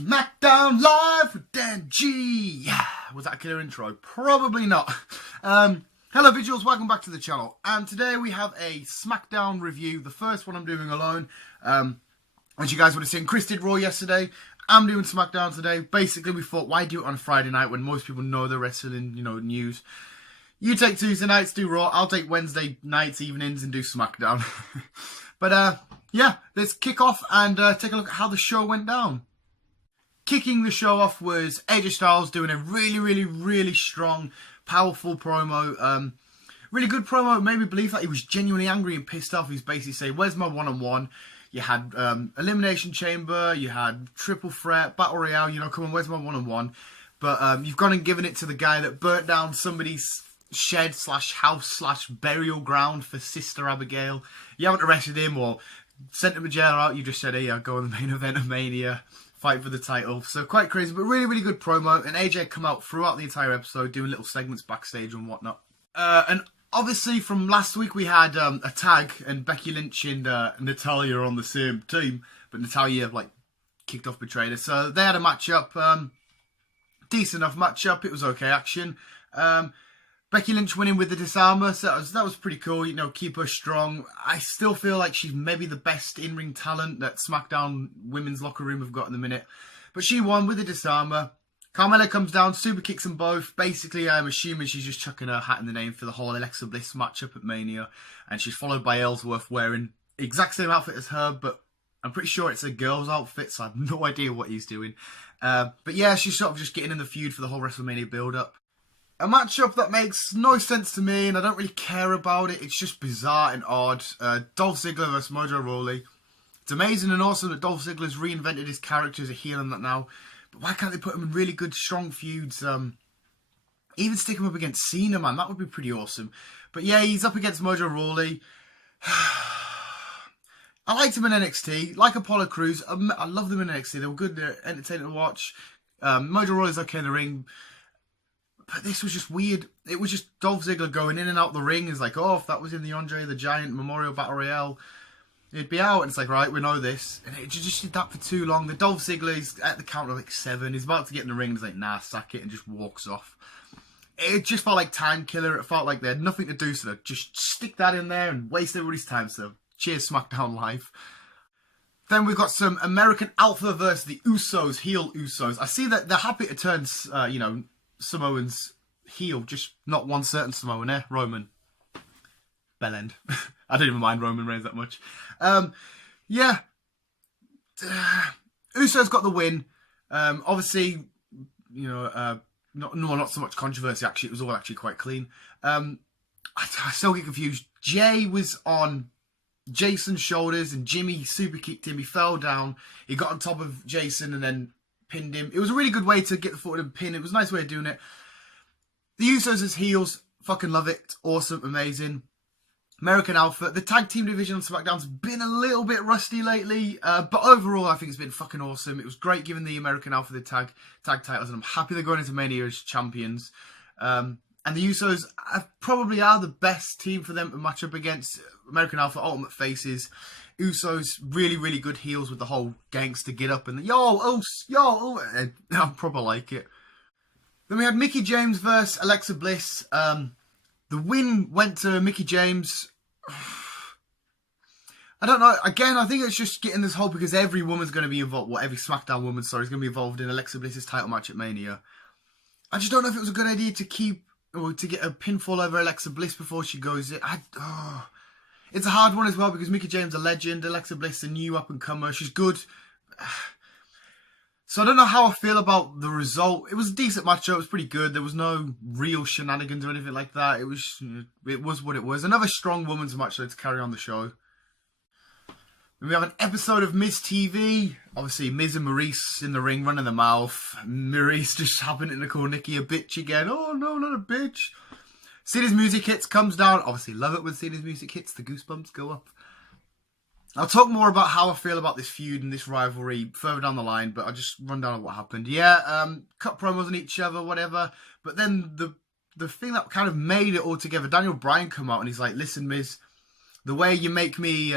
SmackDown Live with Dan G. Was that a killer intro? Probably not. Hello visuals, welcome back to the channel. And today we have a SmackDown review, the first one I'm doing alone. As you guys would have seen, Chris did Raw yesterday. I'm doing SmackDown today. Basically, we thought, why do it on Friday night when most people know the wrestling, news? You take Tuesday nights, do Raw. I'll take Wednesday nights, evenings, and do SmackDown. But, yeah, let's kick off and take a look at how the show went down. Kicking the show off was AJ Styles doing a really strong, powerful promo. Really good promo. It made me believe that he was genuinely angry and pissed off. He's basically saying, where's my one-on-one? You had Elimination Chamber, you had Triple Threat, Battle Royale, come on, where's my one-on-one? But you've gone and given it to the guy that burnt down somebody's shed / house / burial ground for Sister Abigail. You haven't arrested him or sent him to jail out. You just said, hey, go on the main event of Mania, fight for the title. So quite crazy, but really good promo. And AJ come out throughout the entire episode doing little segments backstage and whatnot. And obviously, from last week, we had a tag, and Becky Lynch and Natalya are on the same team, but Natalya, kicked off, betrayed her. So they had a matchup, decent enough matchup. It was okay action. Becky Lynch winning with the disarmer, so that was pretty cool. Keep her strong. I still feel like she's maybe the best in-ring talent that SmackDown women's locker room have got in the minute. But she won with the disarmer. Carmella comes down, super kicks them both. Basically, I'm assuming she's just chucking her hat in the name for the whole Alexa Bliss matchup at Mania. And she's followed by Ellsworth wearing the exact same outfit as her, but I'm pretty sure it's a girl's outfit, so I have no idea what he's doing. But yeah, she's sort of just getting in the feud for the whole WrestleMania build-up. A matchup that makes no sense to me, and I don't really care about it. It's just bizarre and odd. Dolph Ziggler versus Mojo Rawley. It's amazing and awesome that Dolph Ziggler's reinvented his character as a heel and that now. But why can't they put him in really good, strong feuds? Even stick him up against Cena, man. That would be pretty awesome. But yeah, he's up against Mojo Rawley. I liked him in NXT. Like Apollo Crews. I love them in NXT. They were good. They're entertaining to watch. Mojo Rawley's okay in the ring. But this was just weird. It was just Dolph Ziggler going in and out the ring. It's like, oh, if that was in the Andre the Giant Memorial Battle Royale, it'd be out. And it's like, right, we know this. And it just did that for too long. The Dolph Ziggler is at the count of 7. He's about to get in the ring. And he's like, nah, sack it. And just walks off. It just felt like time killer. It felt like they had nothing to do. So they just stick that in there and waste everybody's time. So cheers, SmackDown Live. Then we've got some American Alpha versus the Usos, heel Usos. I see that they're happy to turn, Samoans heel, just not one certain Samoan, Roman. Bellend. I don't even mind Roman Reigns that much. Yeah. Usos got the win. Obviously, not so much controversy, actually. It was all actually quite clean. I still get confused. Jay was on Jason's shoulders and Jimmy super kicked him. He fell down. He got on top of Jason and then pinned him. It was a really good way to get the foot in and pin. It was a nice way of doing it. The Usos as heels, fucking love it. Awesome, amazing. American Alpha. The tag team division on SmackDown's been a little bit rusty lately. But overall, I think it's been fucking awesome. It was great giving the American Alpha the tag titles. And I'm happy they're going into Mania as champions. And the Usos probably are the best team for them to match up against. American Alpha, ultimate faces. Usos, really good heels with the whole gangster get up and the I probably like it. Then we had Mickie James versus Alexa Bliss. The win went to Mickie James. I don't know. Again, I think it's just getting this whole because every woman's going to be involved. Every SmackDown woman, is going to be involved in Alexa Bliss's title match at Mania. I just don't know if it was a good idea to get a pinfall over Alexa Bliss before she goes in. It's a hard one as well because Mickie James a legend, Alexa Bliss a new up-and-comer. She's good. So I don't know how I feel about the result. It was a decent matchup. It was pretty good. There was no real shenanigans or anything like that. It was what it was. Another strong women's match to carry on the show. And we have an episode of Miz TV. Obviously, Miz and Maurice in the ring running their mouth. Maurice just happening to call Nikki a bitch again. Oh no, not a bitch. Cena's music hits, comes down. Obviously, love it when Cena's music hits. The goosebumps go up. I'll talk more about how I feel about this feud and this rivalry further down the line, but I'll just run down on what happened. Yeah, cut promos on each other, whatever. But then the thing that kind of made it all together, Daniel Bryan come out and he's like, listen, Miz, the way you make me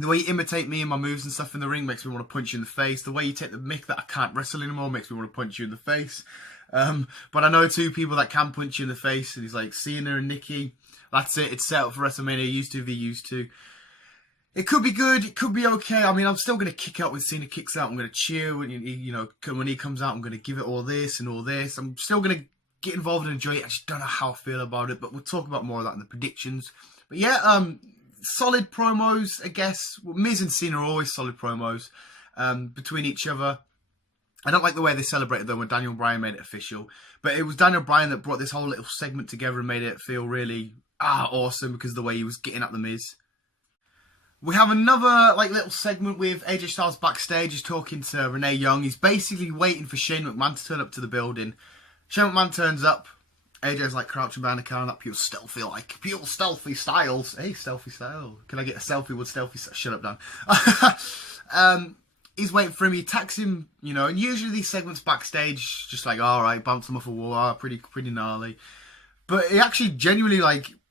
The way you imitate me and my moves and stuff in the ring makes me want to punch you in the face. The way you take the mick that I can't wrestle anymore makes me want to punch you in the face. But I know two people that can punch you in the face, and he's like Cena and Nikki. That's it. It's set up for WrestleMania. Used to be used to. It could be good. It could be okay. I mean, I'm still going to kick out when Cena kicks out. I'm going to cheer when when he comes out. I'm going to give it all this and all this. I'm still going to get involved and enjoy it. I just don't know how I feel about it, but we'll talk about more of that in the predictions. But yeah, solid promos, I guess. Well, Miz and Cena are always solid promos between each other. I don't like the way they celebrated though when Daniel Bryan made it official, but it was Daniel Bryan that brought this whole little segment together and made it feel really awesome because of the way he was getting at the Miz. We have another little segment with AJ Styles backstage. He's talking to Renee Young. He's basically waiting for Shane McMahon to turn up to the building. Shane McMahon turns up. AJ's crouching behind the car, and that pure stealthy Styles. Hey, stealthy Styles. Can I get a selfie with stealthy? Shut up, Dan. He's waiting for him. He attacks him, and usually these segments backstage, just all right, bounce him off a wall, pretty gnarly. But he actually genuinely,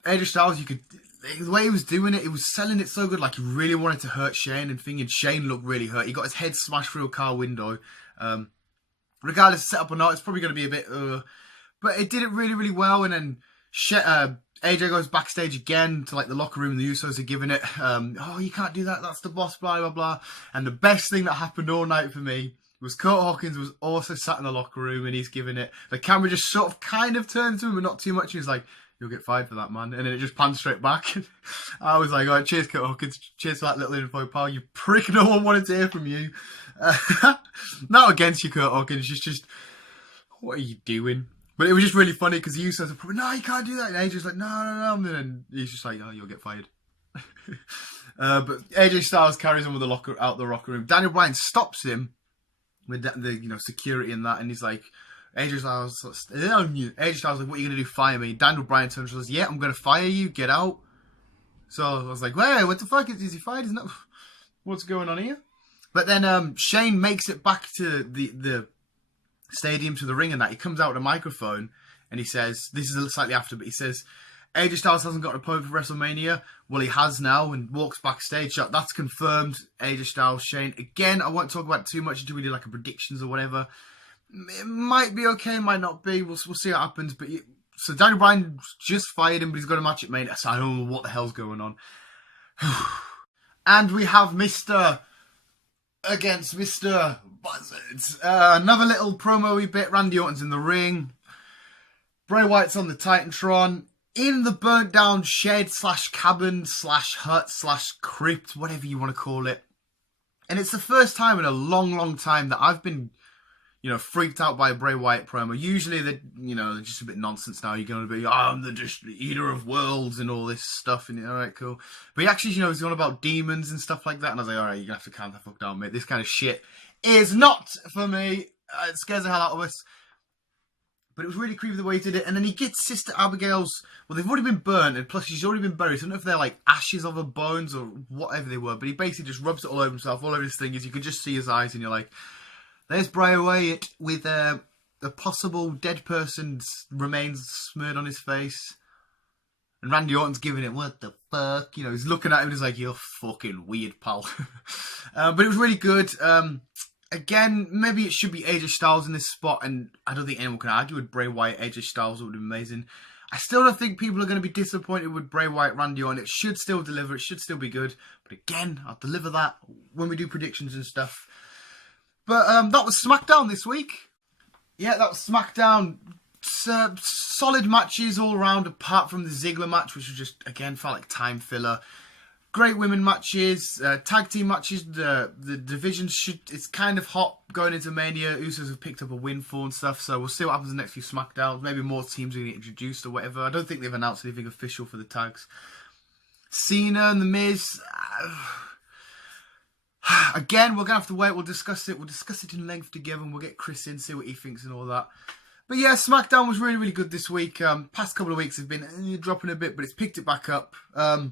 AJ Styles, the way he was doing it, he was selling it so good, he really wanted to hurt Shane, and thinking Shane looked really hurt. He got his head smashed through a car window. Regardless of setup or not, it's probably going to be a bit, but it did it really, really well, and then AJ goes backstage again to the locker room, and the Usos are giving it, you can't do that, that's the boss, blah, blah, blah. And the best thing that happened all night for me was Kurt Hawkins was also sat in the locker room, and he's giving it, the camera just sort of kind of turned to him, but not too much, and he's like, you'll get fired for that, man. And then it just pans straight back. I was like, all right, cheers, Kurt Hawkins. Cheers for that little info, pal. You prick, no one wanted to hear from you. Not against you, Kurt Hawkins. It's just, what are you doing? But it was just really funny because the Usos are probably, no, you can't do that. And AJ's like, no. And then he's just like, oh, you'll get fired. But AJ Styles carries on with out the locker room. Daniel Bryan stops him with the security and that. And he's like, AJ Styles like, what are you going to do? Fire me? Daniel Bryan turns and says, yeah, I'm going to fire you. Get out. So I was like, wait, what the fuck? Is he fired? Isn't that... What's going on here? But then Shane makes it back to the stadium, to the ring and that. He comes out with a microphone and he says, this is slightly after, but he says, AJ Styles hasn't got an opponent for WrestleMania. Well, he has now, and walks backstage. That's confirmed. AJ Styles, Shane. Again, I won't talk about it too much until we do a predictions or whatever. It might be okay, might not be. We'll see what happens. But so Daniel Bryan just fired him, but he's got a match at Mania. So I don't know what the hell's going on. And we have Mr. against Mr. Buzzards. Another little promo-y bit. Randy Orton's in the ring. Bray Wyatt's on the Titantron. In the burnt down shed / cabin / hut / crypt, whatever you want to call it. And it's the first time in a long, long time that I've been, freaked out by a Bray Wyatt promo. Usually they're just a bit nonsense now. You're going to be, I'm the eater of worlds and all this stuff. And all right, cool. But he actually, he's on about demons and stuff like that. And I was like, all right, you're going to have to calm the fuck down, mate. This kind of shit is not for me. It scares the hell out of us. But it was really creepy the way he did it. And then he gets Sister Abigail's... Well, they've already been burnt, and plus she's already been buried. So I don't know if they're ashes of her bones or whatever they were. But he basically just rubs it all over himself, all over his fingers. You can just see his eyes, and you're like, there's Bray Wyatt with a possible dead person's remains smeared on his face. And Randy Orton's giving it, what the fuck? He's looking at him and he's like, you're fucking weird, pal. But it was really good. Again, maybe it should be AJ Styles in this spot, and I don't think anyone can argue with Bray Wyatt. AJ Styles would be amazing. I still don't think people are going to be disappointed with Bray Wyatt, Randy Orton. It should still deliver. It should still be good. But again, I'll deliver that when we do predictions and stuff. But that was SmackDown this week. Yeah, that was SmackDown. Solid matches all around, apart from the Ziggler match, which was just, again, felt like time filler. Great women matches, tag team matches. The division it's kind of hot going into Mania. Usos have picked up a win for and stuff, so we'll see what happens in the next few SmackDowns. Maybe more teams are going to get introduced or whatever. I don't think they've announced anything official for the tags. Cena and The Miz. Again, we're going to have to wait. We'll discuss it. We'll discuss it in length together, and we'll get Chris in, see what he thinks and all that. But yeah, SmackDown was really, really good this week. Past couple of weeks have been dropping a bit, but it's picked it back up. I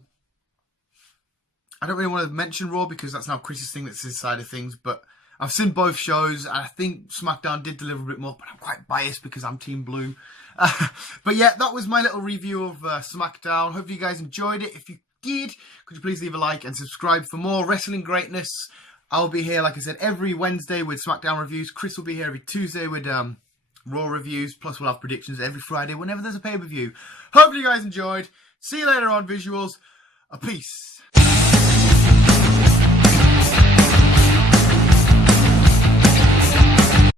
don't really want to mention Raw because that's now Chris's thing, that's his side of things. But I've seen both shows, and I think SmackDown did deliver a bit more, but I'm quite biased because I'm Team Blue. But yeah, that was my little review of SmackDown. Hope you guys enjoyed it. If you did, could you please leave a like and subscribe for more wrestling greatness. I'll be here, like I said, every Wednesday with SmackDown reviews. Chris will be here every Tuesday with Raw reviews. Plus, we'll have predictions every Friday whenever there's a pay-per-view. Hopefully you guys enjoyed. See you later on, visuals. A peace.